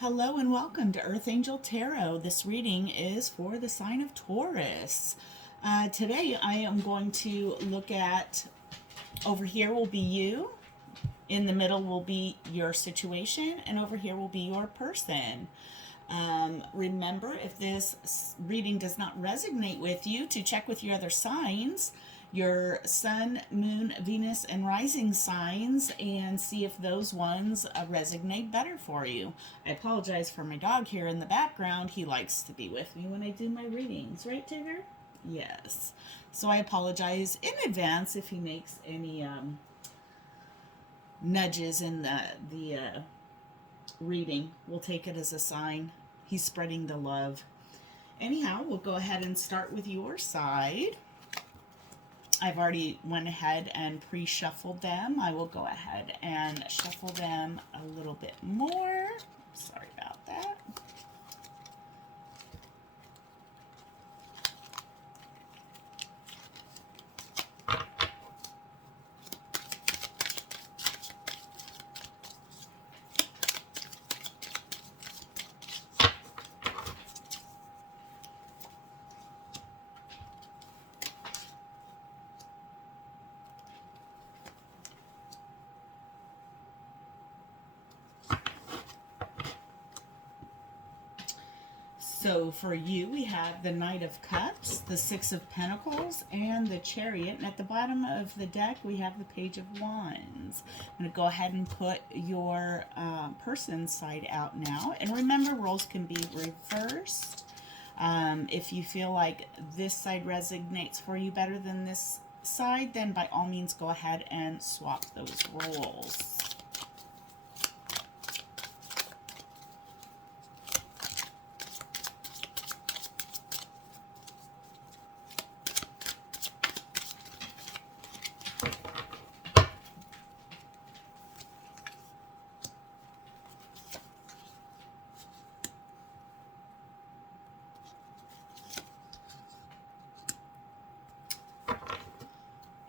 Hello and welcome to Earth Angel Tarot. This reading is for the sign of Taurus. Today I am going to look at, over here will be you, in the middle will be your situation, and over here will be your person. Remember, if this reading does not resonate with you, to check with your other signs, your sun, moon, Venus, and rising signs, and see if those ones resonate better for you. I apologize for my dog here in the background. He likes to be with me when I do my readings. Right, Tigger? Yes. So I apologize in advance if he makes any nudges in the reading. We'll take it as a sign. He's spreading the love. Anyhow, we'll go ahead and start with your side. I've already went ahead and pre-shuffled them. I will go ahead and shuffle them a little bit more. Sorry about that. So for you, we have the Knight of Cups, the Six of Pentacles, and the Chariot. And at the bottom of the deck, we have the Page of Wands. I'm going to go ahead and put your person's side out now. And remember, roles can be reversed. If you feel like this side resonates for you better than this side, then by all means go ahead and swap those roles.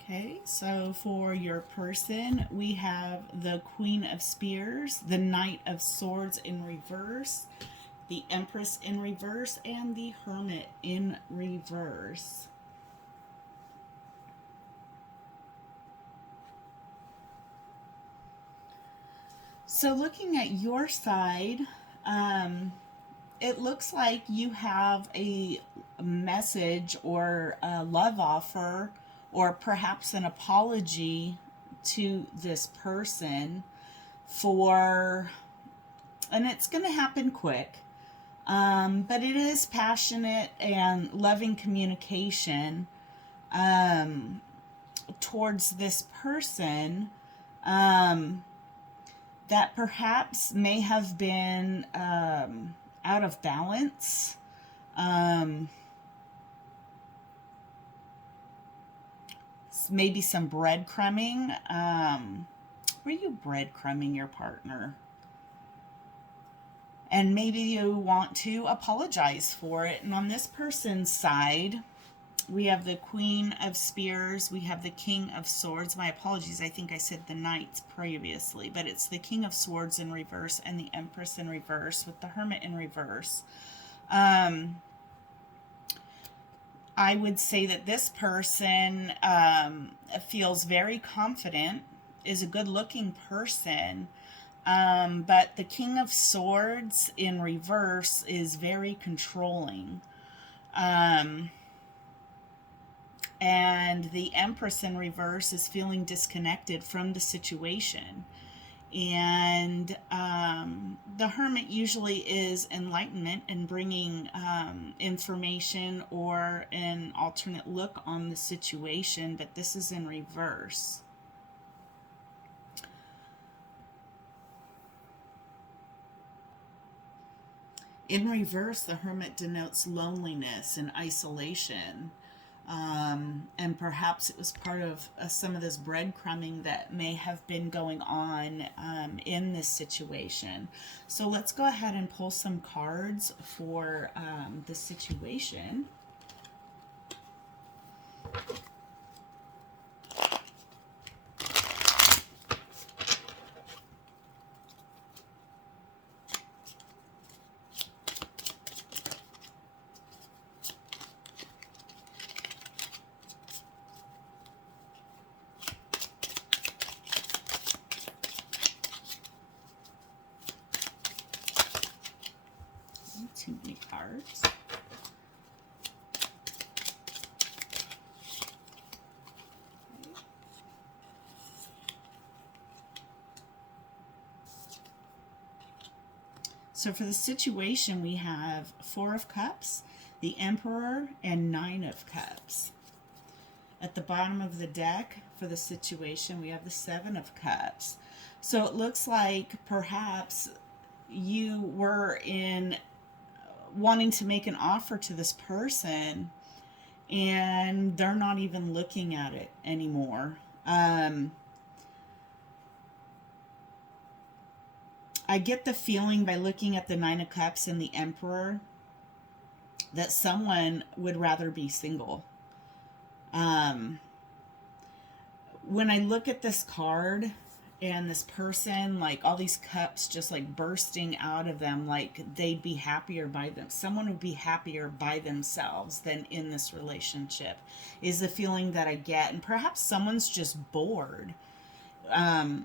Okay, so for your person, we have the Queen of Spears, the Knight of Swords in reverse, the Empress in reverse, and the Hermit in reverse. So looking at your side, it looks like you have a message or a love offer or perhaps an apology to this person for, and it's going to happen quick, but it is passionate and loving communication towards this person that perhaps may have been out of balance. Maybe some breadcrumbing. Were you breadcrumbing your partner? And maybe you want to apologize for it. And on this person's side, we have the Queen of Spears, we have the King of Swords. My apologies, I think I said the Knights previously, but it's the King of Swords in reverse and the Empress in reverse with the Hermit in reverse. I would say that this person feels very confident, is a good-looking person, but the King of Swords in reverse is very controlling. And the Empress in reverse is feeling disconnected from the situation. And the Hermit usually is enlightenment and bringing information or an alternate look on the situation, but this is in reverse. In reverse, the Hermit denotes loneliness and isolation. And perhaps it was part of some of this breadcrumbing that may have been going on in this situation. So let's go ahead and pull some cards for the situation. too many cards. So for the situation, we have Four of Cups, the Emperor, and Nine of Cups. At the bottom of the deck for the situation, we have the Seven of Cups. So it looks like perhaps you were wanting to make an offer to this person and they're not even looking at it anymore. I get the feeling by looking at the Nine of Cups and the Emperor that someone would rather be single. When I look at this card and this person, like all these cups just like bursting out of them, like they'd be happier by them. Someone would be happier by themselves than in this relationship is the feeling that I get. And perhaps someone's just bored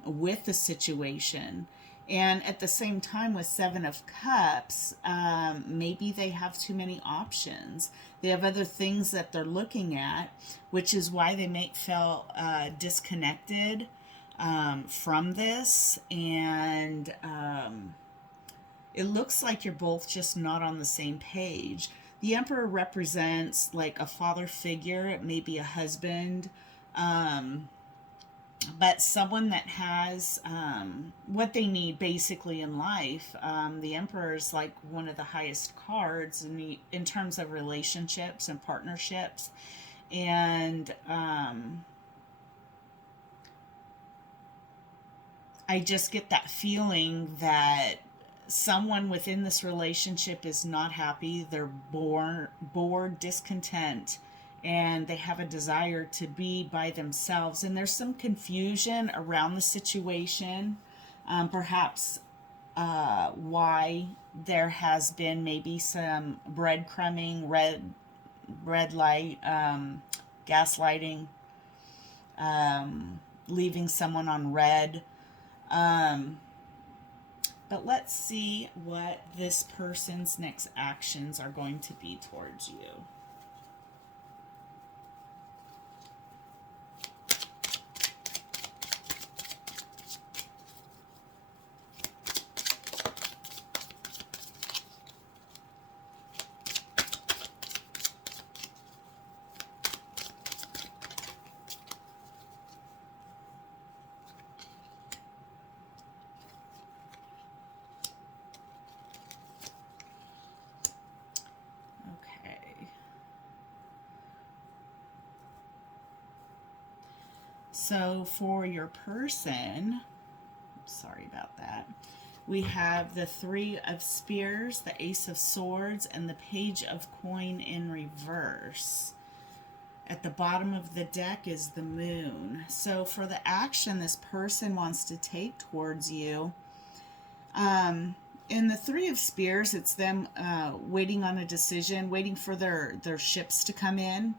with the situation. And at the same time with Seven of Cups, maybe they have too many options. They have other things that they're looking at, which is why they may feel disconnected from this. And it looks like you're both just not on the same page. The Emperor represents like a father figure. It may be a husband. But someone that has what they need basically in life. The Emperor is like one of the highest cards in terms of relationships and partnerships. And I just get that feeling that someone within this relationship is not happy. They're bored, discontent, and they have a desire to be by themselves. And there's some confusion around the situation, perhaps why there has been maybe some breadcrumbing, red light, gaslighting, leaving someone on red. But let's see what this person's next actions are going to be towards you. So for your person, sorry about that, we have the Three of Spears, the Ace of Swords, and the Page of Coin in reverse. At the bottom of the deck is the Moon. So for the action this person wants to take towards you, in the Three of Spears, it's them waiting on a decision, waiting for their ships to come in.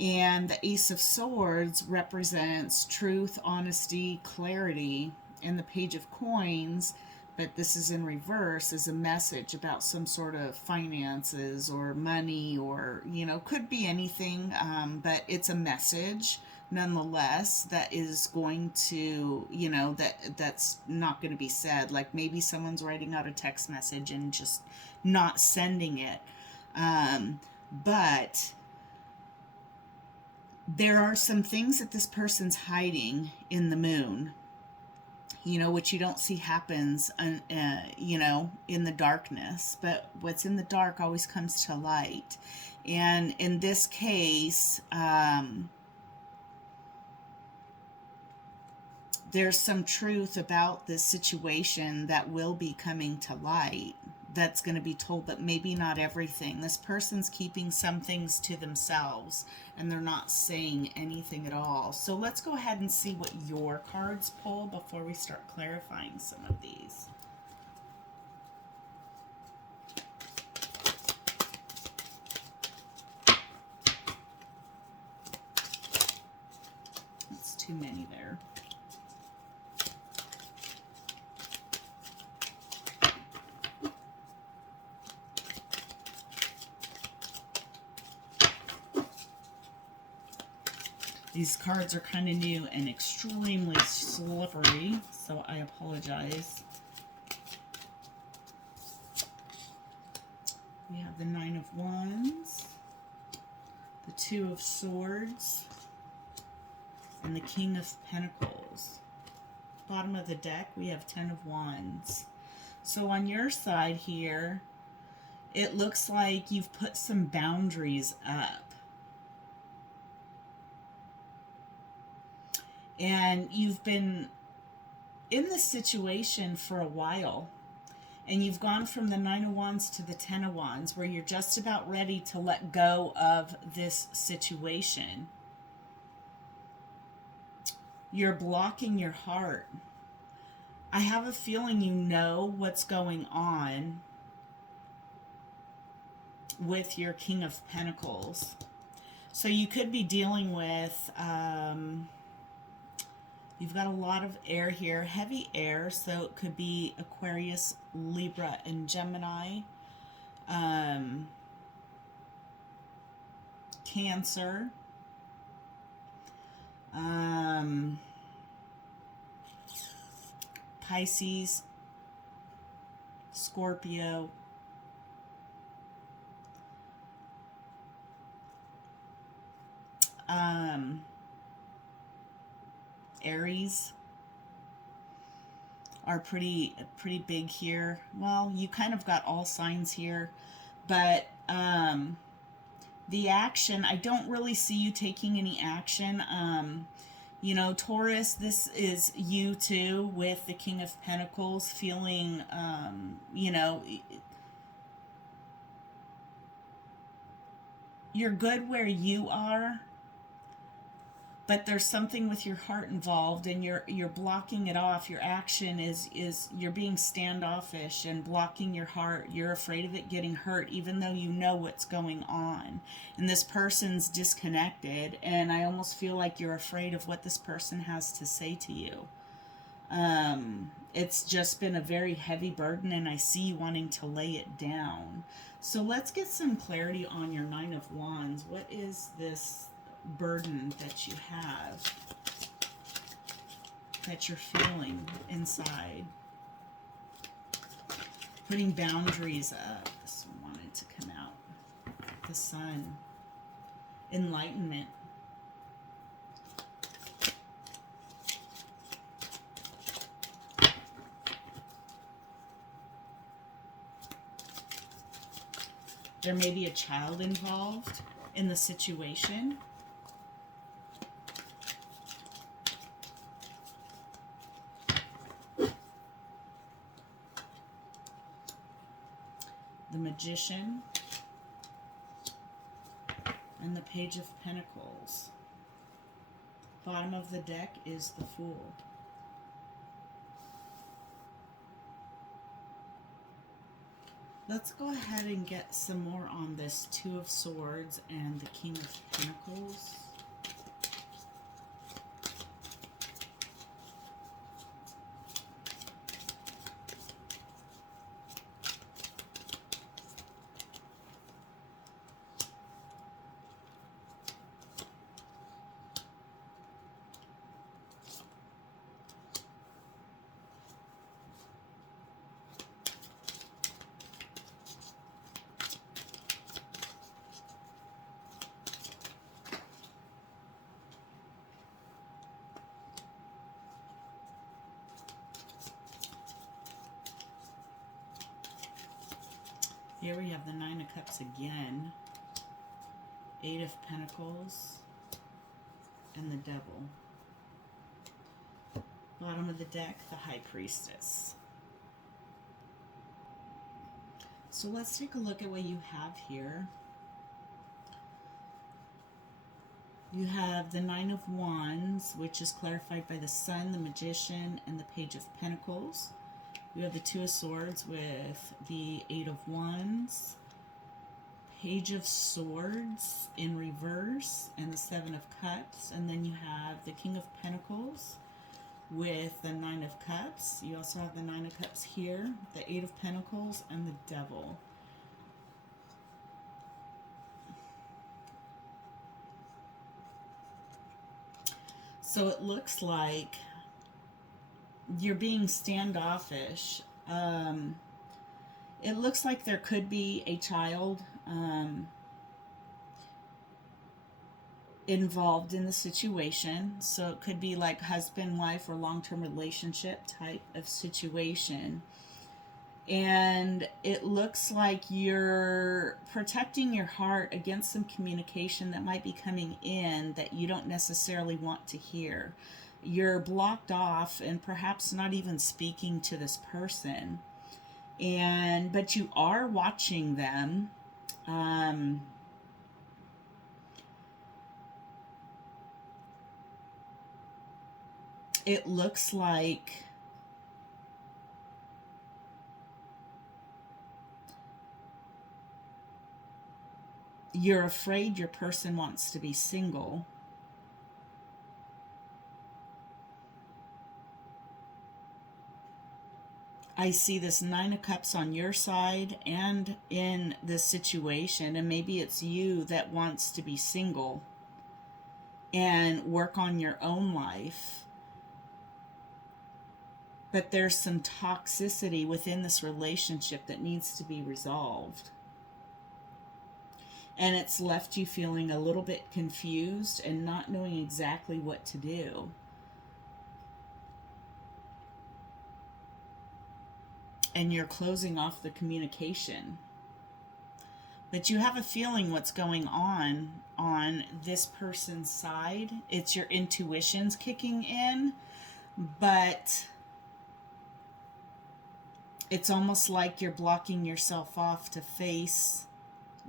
And the Ace of Swords represents truth, honesty, clarity. And the Page of Coins, but this is in reverse, is a message about some sort of finances or money or, you know, could be anything, but it's a message nonetheless that is going to, you know, that's not going to be said. Like maybe someone's writing out a text message and just not sending it. But there are some things that this person's hiding in the Moon, you know, which you don't see happens, you know, in the darkness. But what's in the dark always comes to light. And in this case, there's some truth about this situation that will be coming to light. That's going to be told, but maybe not everything. This person's keeping some things to themselves and they're not saying anything at all. So let's go ahead and see what your cards pull before we start clarifying some of these. That's too many there. These cards are kind of new and extremely slippery, so I apologize. We have the Nine of Wands, the Two of Swords, and the King of Pentacles. Bottom of the deck, we have Ten of Wands. So on your side here, it looks like you've put some boundaries up. And you've been in this situation for a while. And you've gone from the Nine of Wands to the Ten of Wands, where you're just about ready to let go of this situation. You're blocking your heart. I have a feeling you know what's going on with your King of Pentacles. So you could be dealing with, you've got a lot of air here, heavy air, so it could be Aquarius, Libra, and Gemini. Cancer. Pisces, Scorpio, Aries are pretty big here. Well, you kind of got all signs here, but the action, I don't really see you taking any action. You know, Taurus, this is you too with the King of Pentacles, feeling, you know, you're good where you are, but there's something with your heart involved, and you're blocking it off. Your action is you're being standoffish and blocking your heart. You're afraid of it getting hurt, even though you know what's going on. And this person's disconnected, and I almost feel like you're afraid of what this person has to say to you. It's just been a very heavy burden, and I see you wanting to lay it down. So let's get some clarity on your Nine of Wands. What is this burden that you have, that you're feeling inside? Putting boundaries up. This one wanted to come out. The Sun. Enlightenment. There may be a child involved in the situation. The Magician, and the Page of Pentacles. Bottom of the deck is the Fool. Let's go ahead and get some more on this Two of Swords and the King of Pentacles. Here we have the Nine of Cups again, Eight of Pentacles, and the Devil. Bottom of the deck, the High Priestess. So let's take a look at what you have here. You have the Nine of Wands, which is clarified by the Sun, the Magician, and the Page of Pentacles. You have the Two of Swords with the Eight of Wands, Page of Swords in reverse, and the Seven of Cups. And then you have the King of Pentacles with the Nine of Cups. You also have the Nine of Cups here, the Eight of Pentacles, and the Devil. So it looks like you're being standoffish. It looks like there could be a child involved in the situation. So it could be like husband, wife, or long-term relationship type of situation. And it looks like you're protecting your heart against some communication that might be coming in that you don't necessarily want to hear. You're blocked off and perhaps not even speaking to this person. But you are watching them. It looks like you're afraid your person wants to be single. I see this Nine of Cups on your side and in this situation, and maybe it's you that wants to be single and work on your own life. But there's some toxicity within this relationship that needs to be resolved. And it's left you feeling a little bit confused and not knowing exactly what to do. And you're closing off the communication. But you have a feeling what's going on this person's side. It's your intuition's kicking in, but it's almost like you're blocking yourself off to face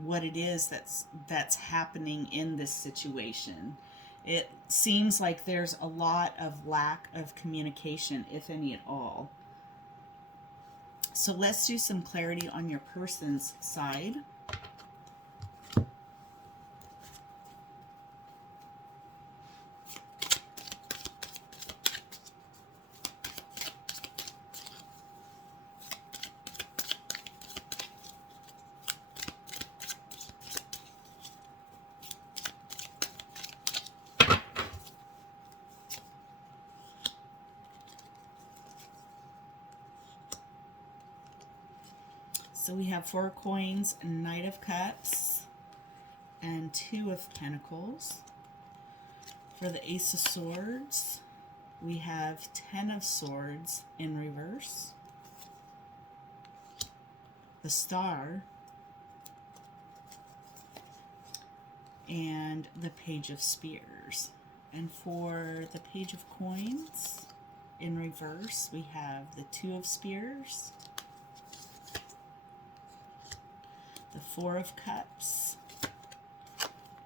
what it is that's happening in this situation. It seems like there's a lot of lack of communication, if any at all. So let's do some clarity on your person's side. So we have 4 coins, Knight of Cups, and 2 of Pentacles. For the Ace of Swords, we have 10 of Swords in reverse, the Star, and the Page of Spears. And for the Page of Coins in reverse, we have the 2 of Spears, the 4 of Cups,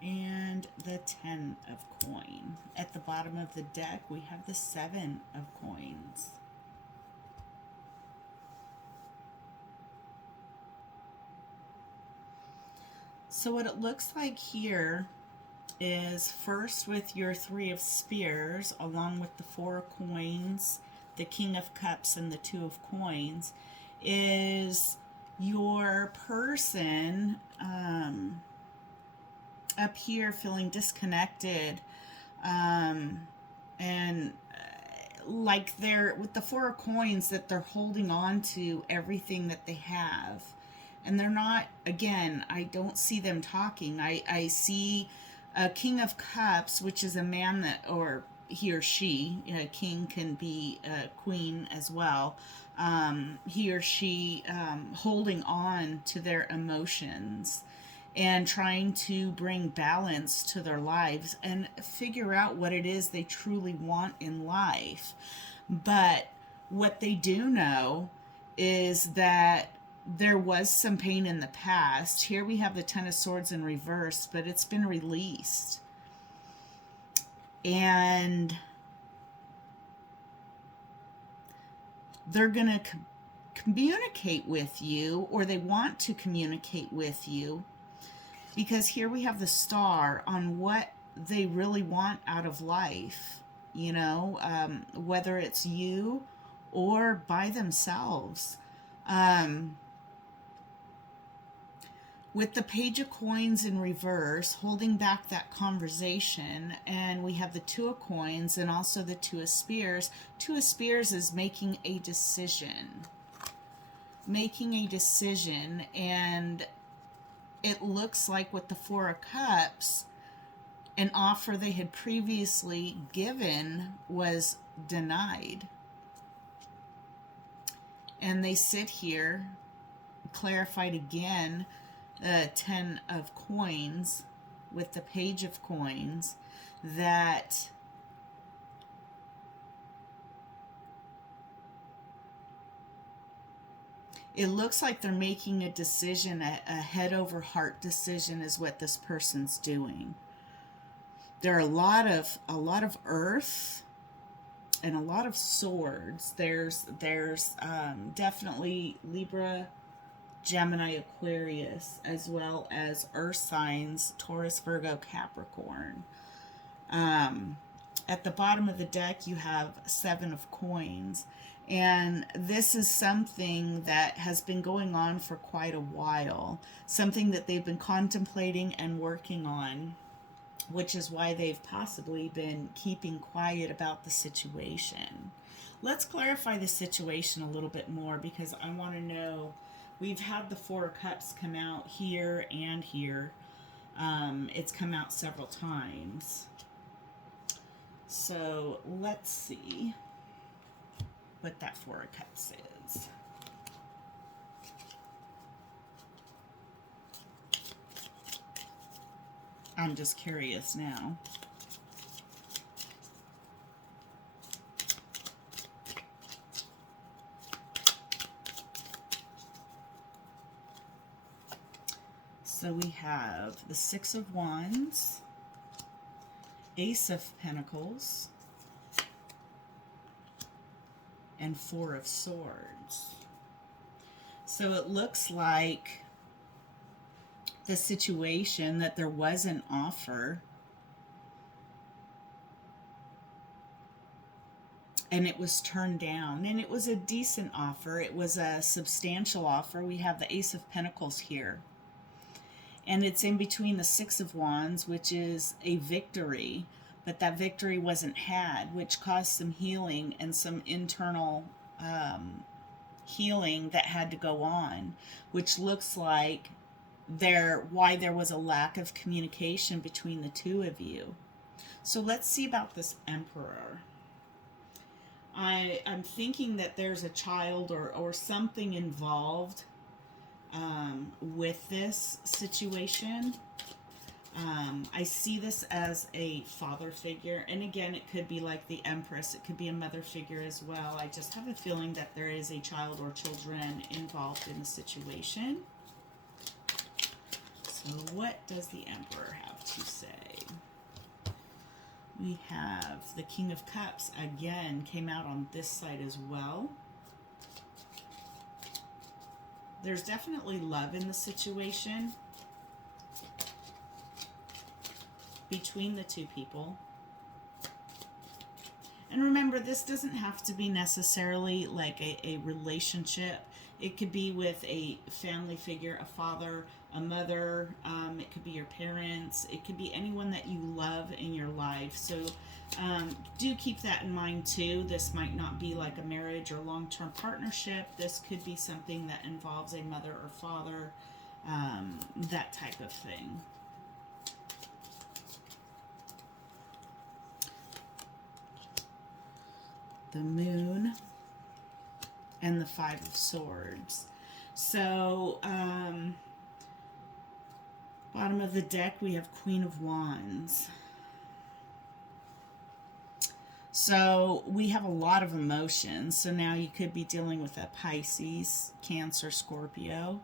and the 10 of Coin. At the bottom of the deck, we have the 7 of Coins. So what it looks like here is first with your 3 of Spears, along with the 4 of Coins, the King of Cups, and the 2 of Coins, is your person up here feeling disconnected, and like they're with the 4 of Coins, that they're holding on to everything that they have, and they're not, again, I don't see them talking. I see a King of Cups, which is a man that, or he or she, a king can be a queen as well, he or she holding on to their emotions and trying to bring balance to their lives and figure out what it is they truly want in life. But what they do know is that there was some pain in the past. Here we have the 10 of Swords in reverse, but it's been released. And they're going to communicate with you, or they want to communicate with you, because here we have the Star on what they really want out of life, you know, whether it's you or by themselves. with the Page of Coins in reverse, holding back that conversation, and we have the Two of Coins and also the Two of Spears. Two of Spears is making a decision. Making a decision, and it looks like with the Four of Cups, an offer they had previously given was denied. And they sit here, clarified again, the Ten of Coins with the Page of Coins, that it looks like they're making a decision, a head over heart decision is what this person's doing. There are a lot of earth and a lot of swords. There's definitely Libra, Gemini, Aquarius, as well as earth signs, Taurus, Virgo, Capricorn. At the bottom of the deck, you have Seven of Coins. And this is something that has been going on for quite a while. Something that they've been contemplating and working on, which is why they've possibly been keeping quiet about the situation. Let's clarify the situation a little bit more, because I want to know. We've had the Four of Cups come out here and here. It's come out several times. So let's see what that Four of Cups is. I'm just curious now. So we have the Six of Wands, Ace of Pentacles, and Four of Swords. So it looks like the situation that there was an offer, and it was turned down, and it was a decent offer. It was a substantial offer. We have the Ace of Pentacles here. And it's in between the Six of Wands, which is a victory, but that victory wasn't had, which caused some healing and some internal healing that had to go on, which looks like why there was a lack of communication between the two of you. So let's see about this Emperor. I'm thinking that there's a child or something involved with this situation. I see this as a father figure, and again, it could be like the Empress. It could be a mother figure as well. I just have a feeling that there is a child or children involved in the situation. So what does the Emperor have to say? We have the King of Cups again, came out on this side as well. There's definitely love in the situation between the two people. And remember, this doesn't have to be necessarily like a relationship. It could be with a family figure, a father, a mother. It could be your parents. It could be anyone that you love in your life. So do keep that in mind too. This might not be like a marriage or long-term partnership. This could be something that involves a mother or father, that type of thing. The Moon and the Five of Swords. So, bottom of the deck, we have Queen of Wands. So, we have a lot of emotions. So now you could be dealing with a Pisces, Cancer, Scorpio.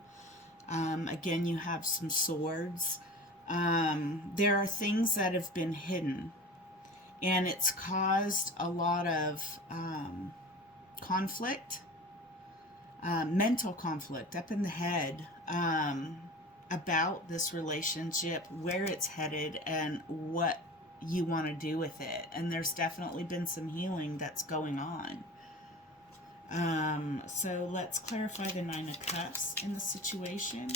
Again, you have some swords. There are things that have been hidden, and it's caused a lot of conflict, mental conflict up in the head, about this relationship, where it's headed, and what you want to do with it. And there's definitely been some healing that's going on. So let's clarify the Nine of Cups in the situation.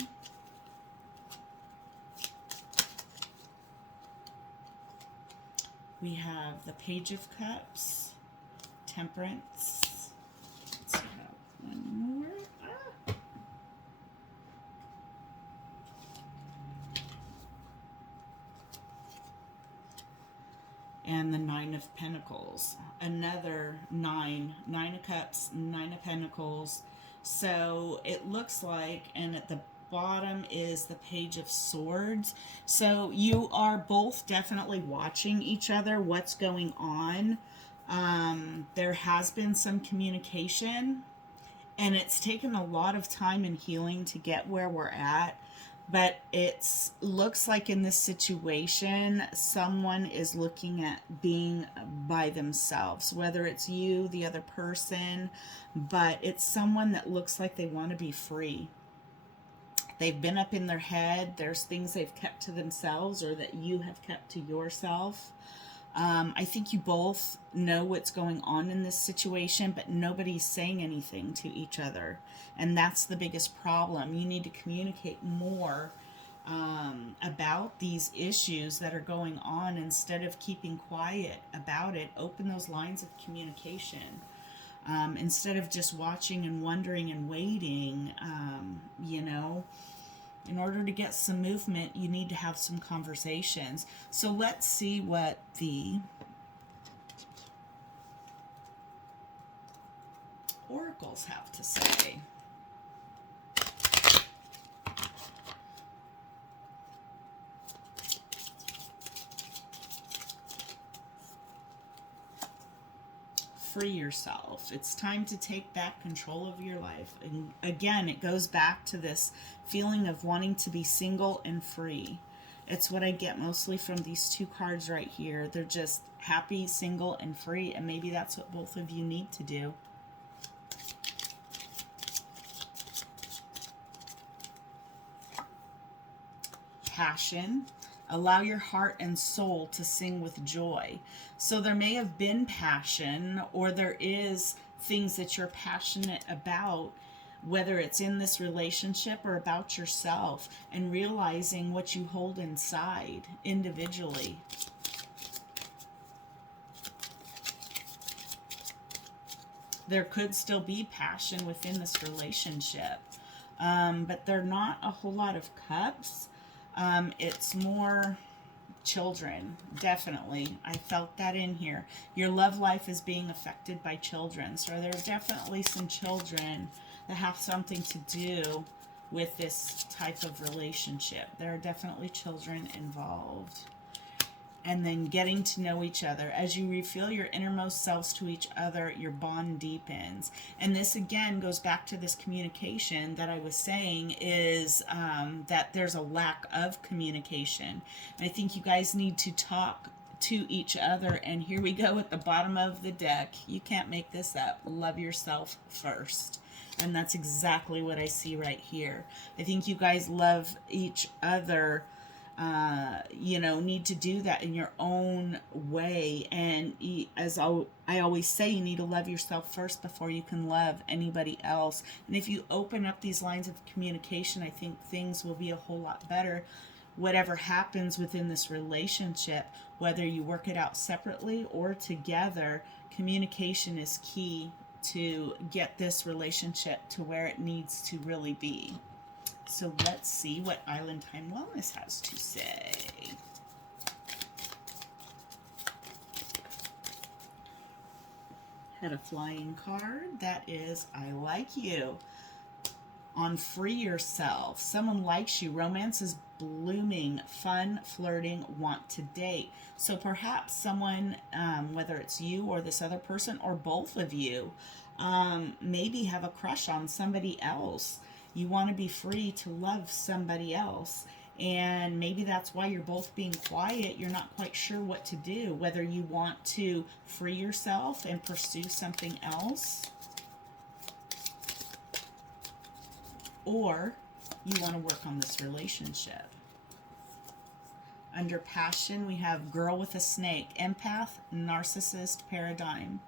We have the Page of Cups, Temperance. Let's have one more. And the Nine of Pentacles. Another nine. Nine of Cups, Nine of Pentacles. So it looks like, and at the bottom is the Page of Swords. So you are both definitely watching each other, what's going on. There has been some communication, and it's taken a lot of time and healing to get where we're at. But it looks like in this situation, someone is looking at being by themselves, whether it's you, the other person, but it's someone that looks like they want to be free. They've been up in their head. There's things they've kept to themselves or that you have kept to yourself. I think you both know what's going on in this situation, but nobody's saying anything to each other. And that's the biggest problem. You need to communicate more about these issues that are going on instead of keeping quiet about it. Open those lines of communication. Instead of just watching and wondering and waiting, you know. In order to get some movement, you need to have some conversations. So let's see what the oracles have to say. Free yourself. It's time to take back control of your life. And again, it goes back to this feeling of wanting to be single and free. It's what I get mostly from these two cards right here. They're just happy, single, and free, and maybe that's what both of you need to do. Passion. Allow your heart and soul to sing with joy. So there may have been passion, or there is things that you're passionate about, whether it's in this relationship or about yourself, and realizing what you hold inside individually. There could still be passion within this relationship, but they're not a whole lot of cups. It's more children, definitely. I felt that in here. Your love life is being affected by children. So there are definitely some children that have something to do with this type of relationship. There are definitely children involved. And then getting to know each other. As you reveal your innermost selves to each other, your bond deepens. And this again goes back to this communication that I was saying is that there's a lack of communication. And I think you guys need to talk to each other. And here we go at the bottom of the deck. You can't make this up. Love yourself first. And that's exactly what I see right here. I think you guys love each other. You know, need to do that in your own way. And as I always say, you need to love yourself first before you can love anybody else. And if you open up these lines of communication, I think things will be a whole lot better. Whatever happens within this relationship, whether you work it out separately or together, communication is key to get this relationship to where it needs to really be. So let's see what Island Time Wellness has to say. Had a flying card. That is, I like you. On free yourself. Someone likes you. Romance is blooming. Fun, flirting, want to date. So perhaps someone, whether it's you or this other person or both of you, maybe have a crush on somebody else. You want to be free to love somebody else. And maybe that's why you're both being quiet. You're not quite sure what to do. Whether you want to free yourself and pursue something else, or you want to work on this relationship. Under passion, we have girl with a snake, empath, narcissist paradigm.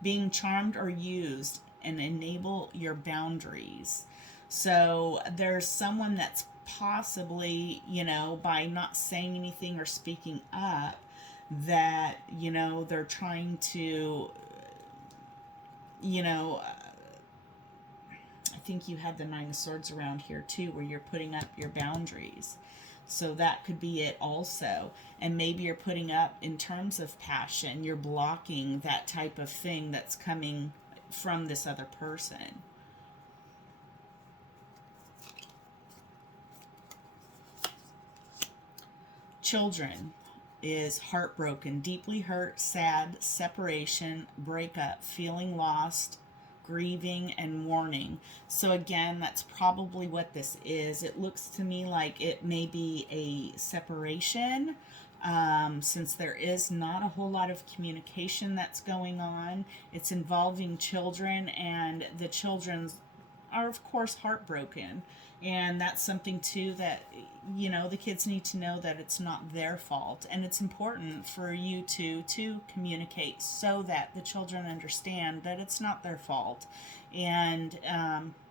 Being charmed or used and enable your boundaries. So there's someone that's possibly, you know, by not saying anything or speaking up, that, you know, they're trying to, you know, I think you had the Nine of Swords around here too, where you're putting up your boundaries. So that could be it also. And maybe you're putting up, in terms of passion, you're blocking that type of thing that's coming from this other person. Children is heartbroken, deeply hurt, sad, separation, breakup, feeling lost, grieving, and mourning. So again, that's probably what this is. It looks to me like it may be a separation, since there is not a whole lot of communication that's going on. It's involving children, and the children are, of course, heartbroken. And that's something too that, you know, the kids need to know that it's not their fault, and it's important for you to communicate so that the children understand that it's not their fault, and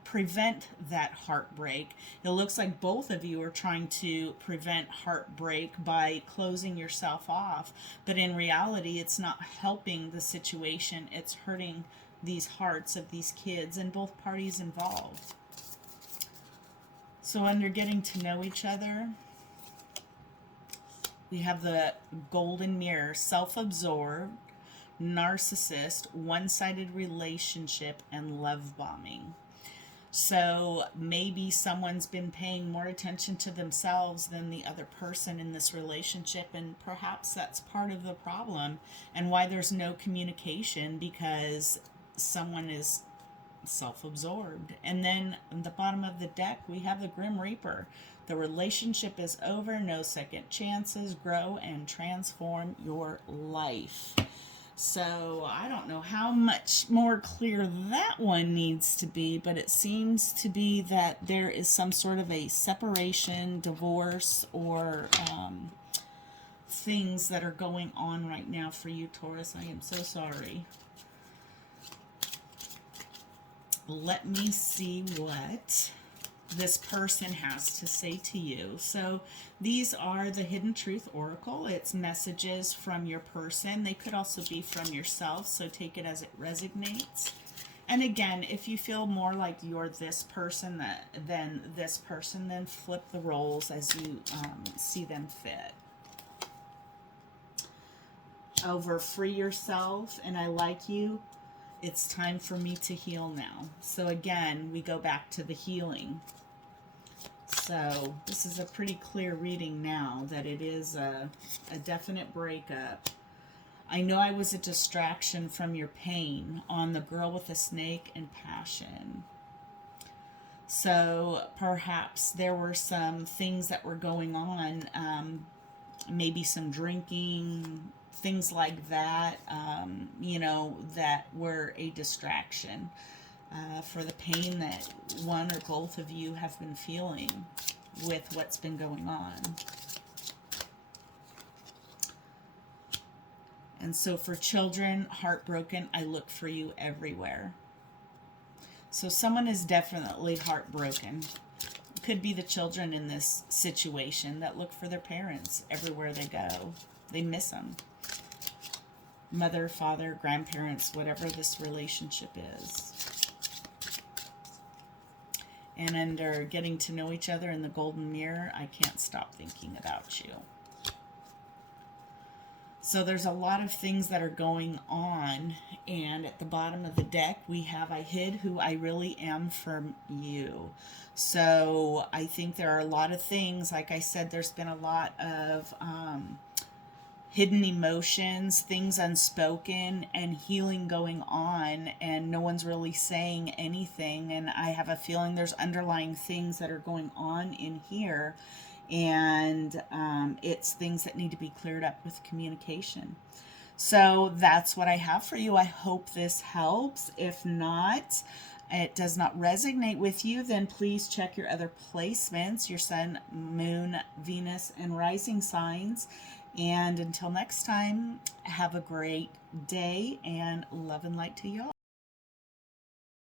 prevent that heartbreak. It looks like both of you are trying to prevent heartbreak by closing yourself off, but in reality it's not helping the situation. It's hurting these hearts of these kids and both parties involved. So under getting to know each other, we have the golden mirror, self-absorbed, narcissist, one-sided relationship, and love bombing. So maybe someone's been paying more attention to themselves than the other person in this relationship, and perhaps that's part of the problem and why there's no communication, because someone is self-absorbed. And then at the bottom of the deck, we have the Grim Reaper. The relationship is over, no second chances, grow and transform your life. So I don't know how much more clear that one needs to be, but it seems to be that there is some sort of a separation, divorce, or things that are going on right now for you, Taurus. I am so sorry. Let me see what this person has to say to you. So these are the Hidden Truth Oracle. It's messages from your person. They could also be from yourself, so take it as it resonates. And again, if you feel more like you're this person than this person, then flip the roles as you see them fit. Over free yourself, and I like you. It's time for me to heal now. So again, we go back to the healing. So this is a pretty clear reading now that it is a definite breakup. I know I was a distraction from your pain on the girl with the snake and passion. So perhaps there were some things that were going on, maybe some drinking, things like that, you know, that were a distraction for the pain that one or both of you have been feeling with what's been going on. And so for children, heartbroken, I look for you everywhere. So someone is definitely heartbroken. It could be the children in this situation that look for their parents everywhere they go. They miss them. Mother, father, grandparents, whatever this relationship is. And under getting to know each other in the golden mirror, I can't stop thinking about you. So there's a lot of things that are going on, and at the bottom of the deck we have I hid who I really am from you. So I think there are a lot of things, like I said, there's been a lot of hidden emotions, things unspoken, and healing going on, and no one's really saying anything. And I have a feeling there's underlying things that are going on in here, and it's things that need to be cleared up with communication. So that's what I have for you. I hope this helps. If not, it does not resonate with you, then please check your other placements, your sun, moon, Venus, and rising signs. And until next time, have a great day, and love and light to y'all.